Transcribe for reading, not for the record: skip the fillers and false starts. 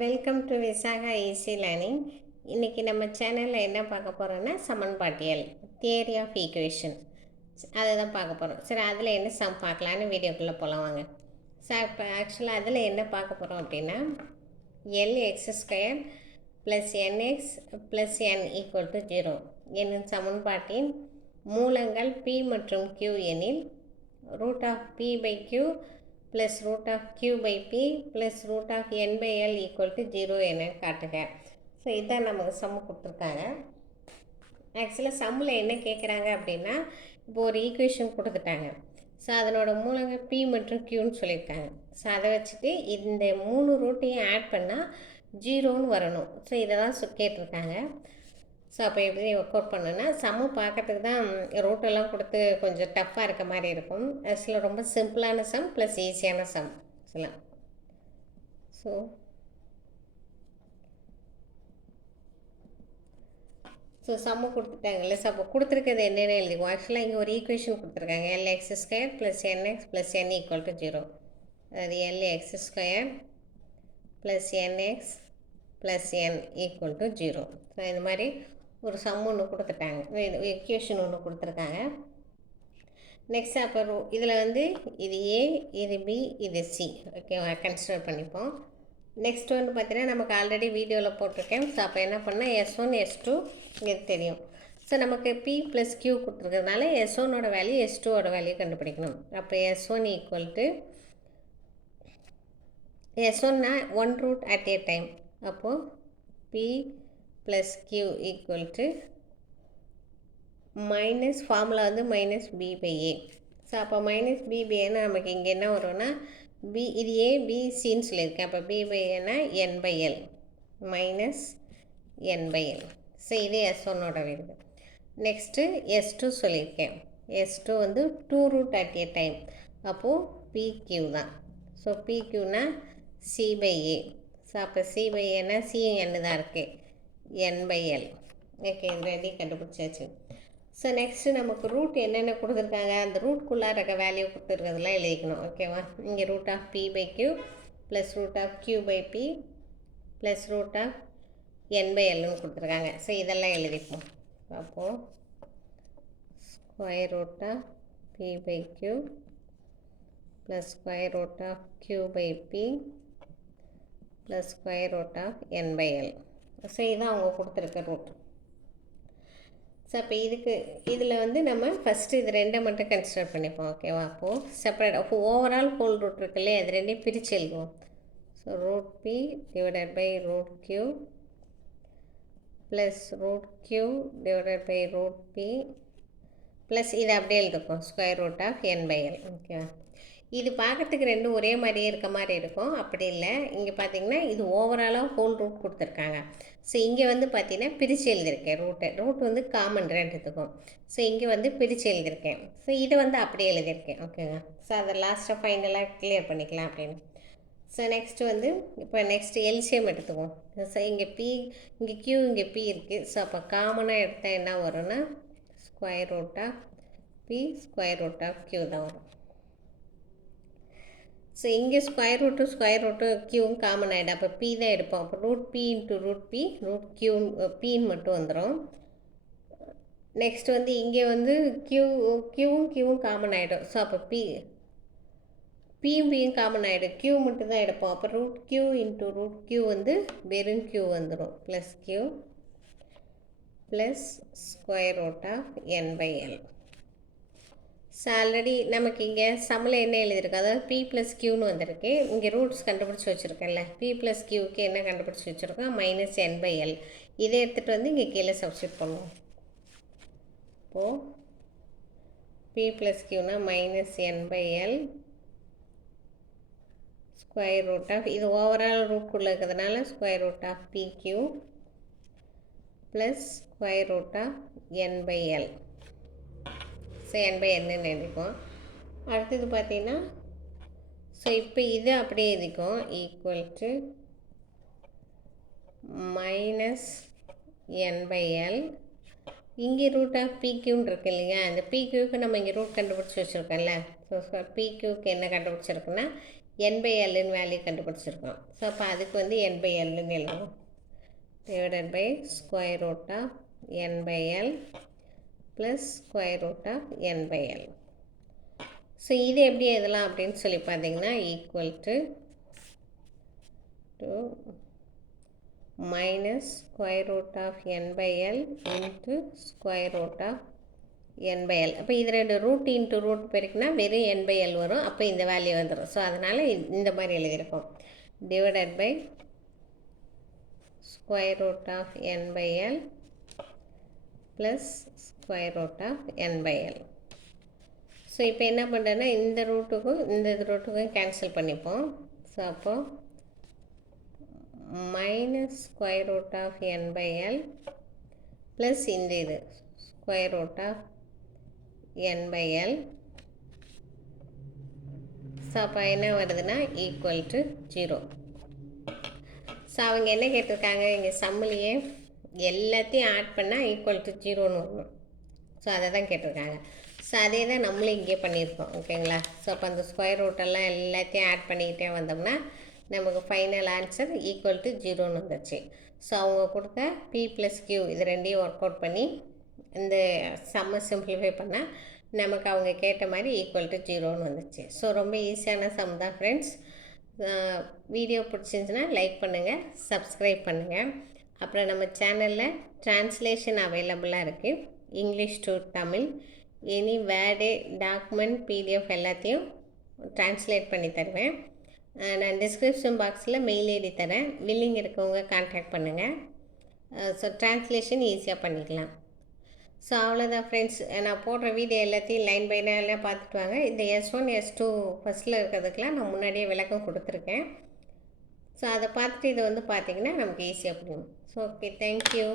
Welcome to Visakha easy learning. இன்றைக்கி நம்ம சேனலில் என்ன பார்க்க போகிறோன்னா சமன்பாட்டியல் தியரி ஆஃப் ஈக்குவேஷன் அதை தான் பார்க்க போகிறோம். சரி, அதில் என்ன சம் பார்க்கலான்னு வீடியோக்குள்ளே போகலாம் வாங்க. சார், இப்போ ஆக்சுவலாக அதில் என்ன பார்க்க போகிறோம் அப்படின்னா L(x)² + nx + n = 0 என்னும் சமன்பாட்டின் மூலங்கள் p மற்றும் q எனில் √p/q plus √q/p plus √n/l = 0 என காட்டுக. ஸோ இதான் நமக்கு சம்மு கொடுத்துருக்காங்க. ஆக்சுவலாக சம்மில் என்ன கேட்குறாங்க அப்படின்னா, இப்போ ஒரு ஈக்குவேஷன் கொடுத்துட்டாங்க. ஸோ அதனோட மூலங்கள் p மற்றும் qன்னு சொல்லியிருக்காங்க. ஸோ அதை வச்சுட்டு இந்த 3 ரூட்டையும் ஆட் பண்ணால் 0ன்னு வரணும். ஸோ இதை தான் கேட்டிருக்காங்க. ஸோ அப்போ எப்படி ஒர்க் அவுட் பண்ணுன்னா, சம்மு பார்க்கறதுக்கு தான் ரூட்டெல்லாம் கொடுத்து கொஞ்சம் டஃப்பாக இருக்க மாதிரி இருக்கும். சில ரொம்ப சிம்பிளான சம் ப்ளஸ் ஈஸியான சம் சில. ஸோ சம்மு கொடுத்துட்டாங்கல்ல. ஸோ அப்போ கொடுத்துருக்கிறது என்னென்னு எழுதிக்குவோம். ஆக்சுவலாக இங்கே ஒரு ஈக்குவேஷன் கொடுத்துருக்காங்க. L(x)² + nx + n = 0. அதாவது L(x)² + nx + n = 0. ஸோ இந்த மாதிரி ஒரு சம் ஒன்று கொடுத்துட்டாங்க, ஈக்குவேஷன் ஒன்று கொடுத்துருக்காங்க. நெக்ஸ்ட் அப்போ இதில் வந்து இது ஏ, இது பி, இது சி, ஓகேவா, கன்சிடர் பண்ணிப்போம். நெக்ஸ்ட் வந்து பார்த்தீங்கன்னா நமக்கு ஆல்ரெடி வீடியோவில் போட்டிருக்கேன். ஸோ அப்போ என்ன பண்ணால் S1 S2 இது தெரியும். ஸோ நமக்கு P + Q கொடுத்துருக்கிறதுனால S1ஓட வேல்யூ S2ஓட வேல்யூ கண்டுபிடிக்கணும். அப்போ S1 = S1னா 1 root at a time. அப்போது P + Q = மைனஸ் ஃபார்முலா வந்து -b/a. ஸோ அப்போ -b/aனா நமக்கு இங்கே என்ன வரும்னா b, இது a b cன்னு சொல்லியிருக்கேன். அப்போ b/aனா n/l -n/l. ஸோ இது S1ஓட வேல்யூ. நெக்ஸ்ட்டு S2 சொல்லியிருக்கேன். S2 வந்து 2 root at a time. அப்போது PQ தான். ஸோ PQனா c/a. ஸோ அப்போ c/aனா c n தான் இருக்குது, n/l. ஓகே, இது ரெண்டையும் கண்டுபிடிச்சாச்சு. ஸோ நெக்ஸ்ட்டு நமக்கு ரூட் என்னென்ன கொடுத்துருக்காங்க, அந்த ரூட்குள்ளார இருக்க வேல்யூ கொடுத்துருக்கிறதுலாம் எழுதிக்கணும். ஓகேவா, இங்கே √p/q + √q/p + √n/lன்னு கொடுத்துருக்காங்க. ஸோ இதெல்லாம் எழுதிப்போம். அப்போது √p/q + √q/p + √n/l. ஸோ இதுதான் அவங்க கொடுத்துருக்க ரூட். ஸோ அப்போ இதில் வந்து நம்ம ஃபஸ்ட்டு இது ரெண்டை மட்டும் கன்சிடர் பண்ணிப்போம். ஓகேவா, அப்போது செப்பரேட் ஓவரால் ஹோல் ரூட் இருக்குல்லையே, அது ரெண்டையும் பிரித்து எழுதுவோம். So √p / √q + √q / √p plus இதை அப்படியே எழுதுப்போம் √n/l. ஓகேவா, இது பார்க்குறதுக்கு ரெண்டும் ஒரே மாதிரியே இருக்க மாதிரி இருக்கும். அப்படி இல்லை, இங்கே பார்த்தீங்கன்னா இது ஓவராலாக ஹோல் ரூட் கொடுத்துருக்காங்க. ஸோ இங்கே வந்து பார்த்தீங்கன்னா பிரித்து எழுதியிருக்கேன். ரூட் வந்து காமன் ரெண்டுத்துக்கும். ஸோ இங்கே வந்து பிரித்து எழுதியிருக்கேன். ஸோ இதை வந்து அப்படியே எழுதியிருக்கேன். ஓகேங்க, ஸோ அதை லாஸ்ட்டாக ஃபைனலாக கிளியர் பண்ணிக்கலாம் அப்படின்னு. ஸோ நெக்ஸ்ட்டு வந்து இப்போ நெக்ஸ்ட்டு எல்சிஎம் எடுத்துக்குவோம். ஸோ இங்கே p, இங்கே q, இங்கே p இருக்குது. ஸோ அப்போ காமனாக எடுத்தால் என்ன வரும்னா √p √q தான் வரும். ஸோ இங்கே √q காமன் ஆகிடும். அப்போ p தான் எடுப்போம். அப்போ √p × √p √qன்னு மட்டும் வந்துடும். நெக்ஸ்ட் வந்து இங்கே வந்து q காமன் ஆகிடும். ஸோ அப்போ pயும் காமன் ஆகிடும். q மட்டும் தான் எடுப்போம். அப்போ √q × √q வந்து வெறும் q வந்துடும், plus q plus √n/l. So already நமக்கு இங்கே சம்மில் என்ன எழுதியிருக்கு, அதாவது p + qன்னு வந்திருக்கு. இங்கே ரூட்ஸ் கண்டுபிடிச்சி வச்சுருக்கேன்ல, p + qக்கு என்ன கண்டுபிடிச்சி வச்சுருக்கோம், -n/l. இதை எடுத்துகிட்டு வந்து இங்கே கீழே சப்ஸ்டியூட் பண்ணுவோம். இப்போது p + qனா -n/l இது ஓவரால் ரூட்குள்ளே இருக்கிறதுனால √pq ப்ளஸ் √n/l. ஸோ n/nன்னு எழுதிக்கும். அடுத்தது பார்த்தீங்கன்னா, ஸோ இப்போ இது அப்படியே எழுதிக்கும் = -n/l. இங்கே √pqன்னு இருக்கு இல்லையா, அந்த pqக்கு நம்ம இங்கே ரூட் கண்டுபிடிச்சி வச்சுருக்கோம்ல. ஸோ pqக்கு என்ன கண்டுபிடிச்சிருக்குன்னா n/lன்னு வேல்யூ கண்டுபிடிச்சிருக்கோம். ஸோ அப்போ அதுக்கு வந்து n/lன்னு எழுதுவோம். Divided by square root of n/l plus square root of n/l. So இது எப்படி எழுதலாம் அப்படின்னு சொல்லி பார்த்தீங்கன்னா equal to minus square root of n/l into square root of n/l. அப்போ இது ரெண்டு ரூட் இன்ட்டு ரூட் பெருக்குனா வெறும் n/l வரும். அப்போ இந்த வேல்யூ வந்துடும். ஸோ அதனால் இந்த மாதிரி எழுதியிருக்கோம். Divided by square root of n/l plus square root of n/l. So இப்போ என்ன பண்ணுறேன்னா இந்த ரூட்டுக்கும் கேன்சல் பண்ணிப்போம். ஸோ அப்போது minus square root of n/l plus இந்த இது square root of n/l. So அப்போ என்ன வருதுன்னா equal to 0. ஸோ அவங்க என்ன கேட்டிருக்காங்க, இங்கே சம்மிலேயே எல்லாத்தையும் ஆட் பண்ணால் ஈக்குவல் டு 0ன்னு வரணும். ஸோ அதை தான் கேட்டிருக்காங்க. ஸோ அதே தான் நம்மளும் இங்கே பண்ணியிருக்கோம். ஓகேங்களா? ஸோ அப்போ அந்த ஸ்கொயர் ரூட்டெல்லாம் எல்லாத்தையும் ஆட் பண்ணிக்கிட்டே வந்தோம்னா நமக்கு ஃபைனல் ஆன்சர் ஈக்குவல் டு 0ன்னு வந்துச்சு. ஸோ அவங்க கொடுத்த p + q இது ரெண்டையும் ஒர்க் அவுட் பண்ணி இந்த சம்மை சிம்பிளிஃபை பண்ணால் நமக்கு அவங்க கேட்ட மாதிரி ஈக்குவல் டு 0ன்னு வந்துச்சு. ஸோ ரொம்ப ஈஸியான சம் தான் ஃப்ரெண்ட்ஸ். வீடியோ பிடிச்சிருந்துச்சுன்னா லைக் பண்ணுங்கள், சப்ஸ்கிரைப் பண்ணுங்கள். அப்புறம் நம்ம சேனலில் ட்ரான்ஸ்லேஷன் அவைலபிளாக இருக்குது. English to Tamil, any word, document, PDF எல்லாத்தையும் ட்ரான்ஸ்லேட் பண்ணி தருவேன். நான் டிஸ்கிரிப்ஷன் பாக்ஸில் மெயில் ஐடி தரேன். வில்லிங் இருக்கவங்க கான்டாக்ட் பண்ணுங்கள். ஸோ ட்ரான்ஸ்லேஷன் ஈஸியாக பண்ணிக்கலாம். ஸோ அவ்வளோதான் ஃப்ரெண்ட்ஸ். நான் போடுற வீடியோ எல்லாத்தையும் லைன் பை லைனாக பார்த்துட்டு வாங்க. இந்த S1 S2 ஃபஸ்ட்டில் இருக்கிறதுக்கெலாம் நான் முன்னாடியே விளக்கம் கொடுத்துருக்கேன். ஸோ அதை பார்த்துட்டு இதை வந்து பார்த்திங்கன்னா நமக்கு ஈஸியாக புரியும். So okay, thank you.